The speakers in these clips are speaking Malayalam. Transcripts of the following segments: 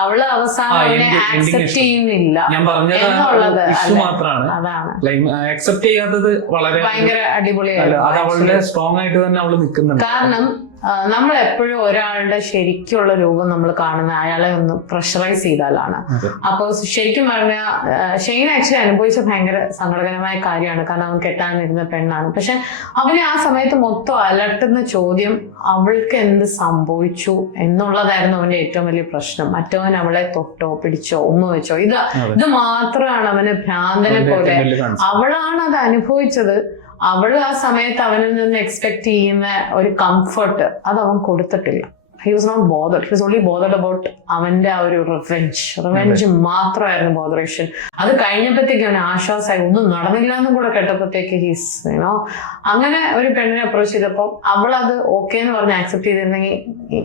അവള് അവസാനം അവനെ ആക്സെപ്റ്റ് ചെയ്യുന്നില്ല എന്നുള്ളത് അതാണ് അക്സെപ്റ്റ് ചെയ്യാത്തത് വളരെ ഭയങ്കര അടിപൊളിയായിരുന്നു. അവളുടെ സ്ട്രോങ് ആയിട്ട് തന്നെ അവള് നിൽക്കുന്നുണ്ട്. കാരണം നമ്മൾ എപ്പോഴും ഒരാളുടെ ശരിക്കുള്ള രൂപം നമ്മൾ കാണുന്ന അയാളെ ഒന്ന് പ്രഷറൈസ് ചെയ്താലാണ്. അപ്പൊ ശരിക്കും പറഞ്ഞാൽ ഷെയ്ൻ ആക്ച്വലി അനുഭവിച്ച ഭയങ്കര സങ്കടകരമായ കാര്യമാണ്. കാരണം അവൻ കെട്ടാനിരുന്ന പെണ്ണാണ്. പക്ഷെ അവനെ ആ സമയത്ത് മൊത്തം അലട്ടുന്ന ചോദ്യം അവൾക്ക് എന്ത് സംഭവിച്ചു എന്നുള്ളതായിരുന്നു അവന്റെ ഏറ്റവും വലിയ പ്രശ്നം. മറ്റവൻ അവളെ തൊട്ടോ പിടിച്ചോ ഉമ്മ വെച്ചോ ഇത് മാത്രമാണ് അവന് ഭ്രാന്തനെ പോലെ. അവളാണ് അത് അനുഭവിച്ചത്. അവള് ആ സമയത്ത് അവനിൽ നിന്ന് എക്സ്പെക്ട് ചെയ്യുന്ന ഒരു കംഫർട്ട് അത് അവൻ കൊടുത്തിട്ടില്ല. He was not bothered. He was only bothered about അവന്റെ ആ ഒരു റിവെഞ്ച് മാത്രമായിരുന്നു ബോദറേഷൻ. അത് കഴിഞ്ഞപ്പോഴത്തേക്ക് അവന് ആശ്വാസമായി. ഒന്നും നടന്നില്ല എന്നും കൂടെ കേട്ടപ്പോഴത്തേക്ക് ഹീസ് അങ്ങനെ ഒരു പെണ്ണിനെ അപ്രോച്ച് ചെയ്തപ്പോൾ അവളത് ഓക്കെ എന്ന് പറഞ്ഞ് ആക്സെപ്റ്റ് ചെയ്തിരുന്നെങ്കിൽ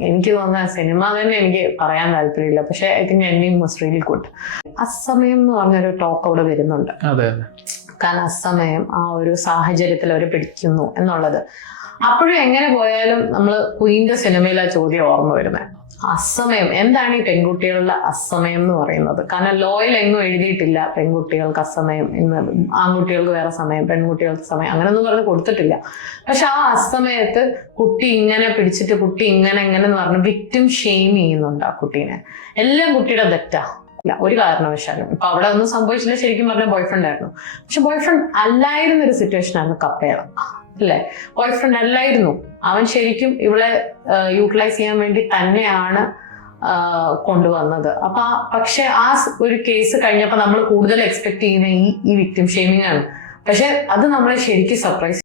എനിക്ക് തോന്നുന്ന സിനിമ തന്നെ എനിക്ക് പറയാൻ താല്പര്യമില്ല. പക്ഷെ I think ending was really good. അസമയം എന്ന് പറഞ്ഞൊരു ടോക്ക് അവിടെ വരുന്നുണ്ട്. കാരണം അസമയം ആ ഒരു സാഹചര്യത്തിൽ അവർ പിടിക്കുന്നു എന്നുള്ളത്. അപ്പോഴും എങ്ങനെ പോയാലും നമ്മൾ ക്വീന്റെ സിനിമയിൽ ആ ചോദ്യം ഓർമ്മ വരുന്നത് അസമയം എന്താണ് ഈ പെൺകുട്ടികളുടെ അസമയം എന്ന് പറയുന്നത്. കാരണം ലോയിൽ എങ്ങും എഴുതിയിട്ടില്ല പെൺകുട്ടികൾക്ക് അസമയം എന്ന്, ആൺകുട്ടികൾക്ക് വേറെ സമയം, പെൺകുട്ടികൾക്ക് സമയം അങ്ങനെയൊന്നും പറഞ്ഞ് കൊടുത്തിട്ടില്ല. പക്ഷെ ആ അസമയത്ത് കുട്ടി ഇങ്ങനെ പിടിച്ചിട്ട് കുട്ടി ഇങ്ങനെ എന്ന് പറഞ്ഞ് വിക്ടിം ഷെയിം ചെയ്യുന്നുണ്ട് ആ കുട്ടീനെ. എല്ലാം കുട്ടിയുടെ തെറ്റാ, ഒരു കാരണവശാലും. ഇപ്പൊ അവിടെ ഒന്നും സംഭവിച്ചില്ല. ശരിക്കും പറഞ്ഞ ബോയ് ഫ്രണ്ട് ആയിരുന്നു. പക്ഷെ ബോയ് ഫ്രണ്ട് അല്ലായിരുന്ന ഒരു സിറ്റുവേഷൻ ആയിരുന്നു കപ്പേള അല്ലേ. ബോയ് ഫ്രണ്ട് അല്ലായിരുന്നു. അവൻ ശരിക്കും ഇവളെ യൂട്ടിലൈസ് ചെയ്യാൻ വേണ്ടി തന്നെയാണ് കൊണ്ടുവന്നത്. പക്ഷെ ആ ഒരു കേസ് കഴിഞ്ഞപ്പോ നമ്മൾ കൂടുതൽ എക്സ്പെക്ട് ചെയ്യുന്ന ഈ വിക്ടിം ഷെയ്മിങ് ആണ്. പക്ഷെ അത് നമ്മളെ ശരിക്കും സർപ്രൈസ്